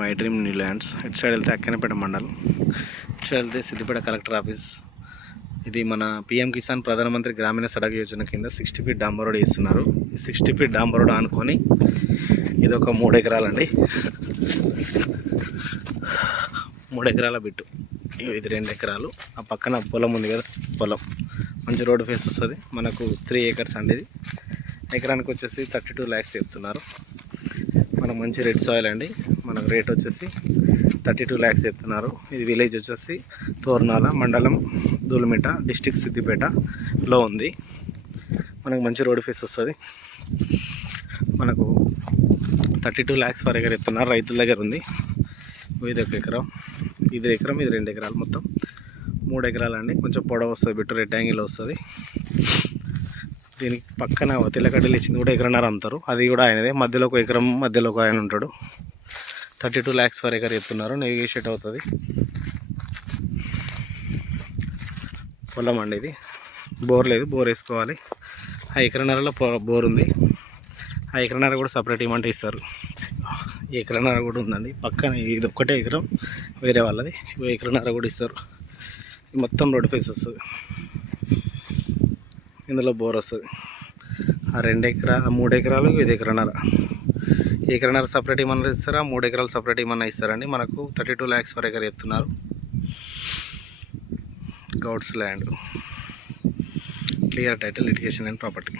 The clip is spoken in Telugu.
My dream new lands. ఇటు సైడ్ వెళ్తే అక్కనపేట మండల్, ఇటు సైడ్ వెళ్తే సిద్దిపేట కలెక్టర్ ఆఫీస్. ఇది మన పిఎం కిసాన్ ప్రధానమంత్రి గ్రామీణ సడక్ యోజన కింద 60 ఫీట్ డాంబర్ రోడ్ వేస్తున్నారు. ఈ 60 ఫీట్ డాంబర్ రోడ్ ఆనుకొని ఇది ఒక 3 ఎకరాలండి. 3 ఎకరాల బిట్టు. ఇది 2 ఎకరాలు. ఆ పక్కన పొలం ఉంది కదా, పొలం మంచి రోడ్ ఫేస్ వస్తుంది. మనకు 3 acres అండి. ఇది ఎకరానికి వచ్చేసి 32 lakhs చెప్తున్నారు. మనకు మంచి రెడ్ సాయిల్ అండి. మనకు రేట్ వచ్చేసి 32 lakhs చెప్తున్నారు. ఇది విలేజ్ వచ్చేసి తోర్నాల, మండలం దూలమిట, డిస్టిక్ సిద్దిపేటలో ఉంది. మనకు మంచి రోడ్ ఫేస్ వస్తుంది. మనకు 32 lakhs పర్ ఎకర్ చెప్తున్నారు. రైతుల దగ్గర ఉంది. ఇది 1 ఎకరం, ఇది ఎకరం, ఇది 2 ఎకరాలు, మొత్తం 3 ఎకరాలండి. కొంచెం పొడవు వస్తుంది, బిట్టు రెక్టాంగిల్ వస్తుంది. దీనికి పక్కన తెల్లకడ్డలు ఇచ్చింది కూడా 1.5 ఎకరం అమ్ముతారు. అది కూడా ఆయనదే. మధ్యలో 1 ఎకరం, మధ్యలో ఒక ఆయన ఉంటాడు. 32 lakhs పర్ ఎకర్ చెప్తున్నారు. నెగోషియేట్ అవుతుంది. పొలం అండి ఇది. బోర్ లేదు, బోర్ వేసుకోవాలి. 1.5 ఎకరన్నరలో బోర్ ఉంది. 1.5 ఎకరన్నర కూడా సపరేట్ ఇవ్వమంటే ఇస్తారు. 1 ఎకరన్నర కూడా ఉందండి పక్కన. ఇది 1 ఎకరం వేరే వాళ్ళది. 1 ఎకరన్నర కూడా ఇస్తారు. మొత్తం రోడ్ ఫేస్ వస్తుంది. ఇందులో బోర్ వస్తుంది. ఆ 3 ఎకరాలు, ఇది 1 ఎకరన్నర. 1 ఎకరన్నర సపరేట్ ఏమన్నా ఇస్తారా, 3 ఎకరాలు సపరేట్ ఏమన్నా ఇస్తారండి. మనకు 32 lakhs పర్ ఎకర్ చెప్తున్నారు. Gouds land, clear title, litigation and property.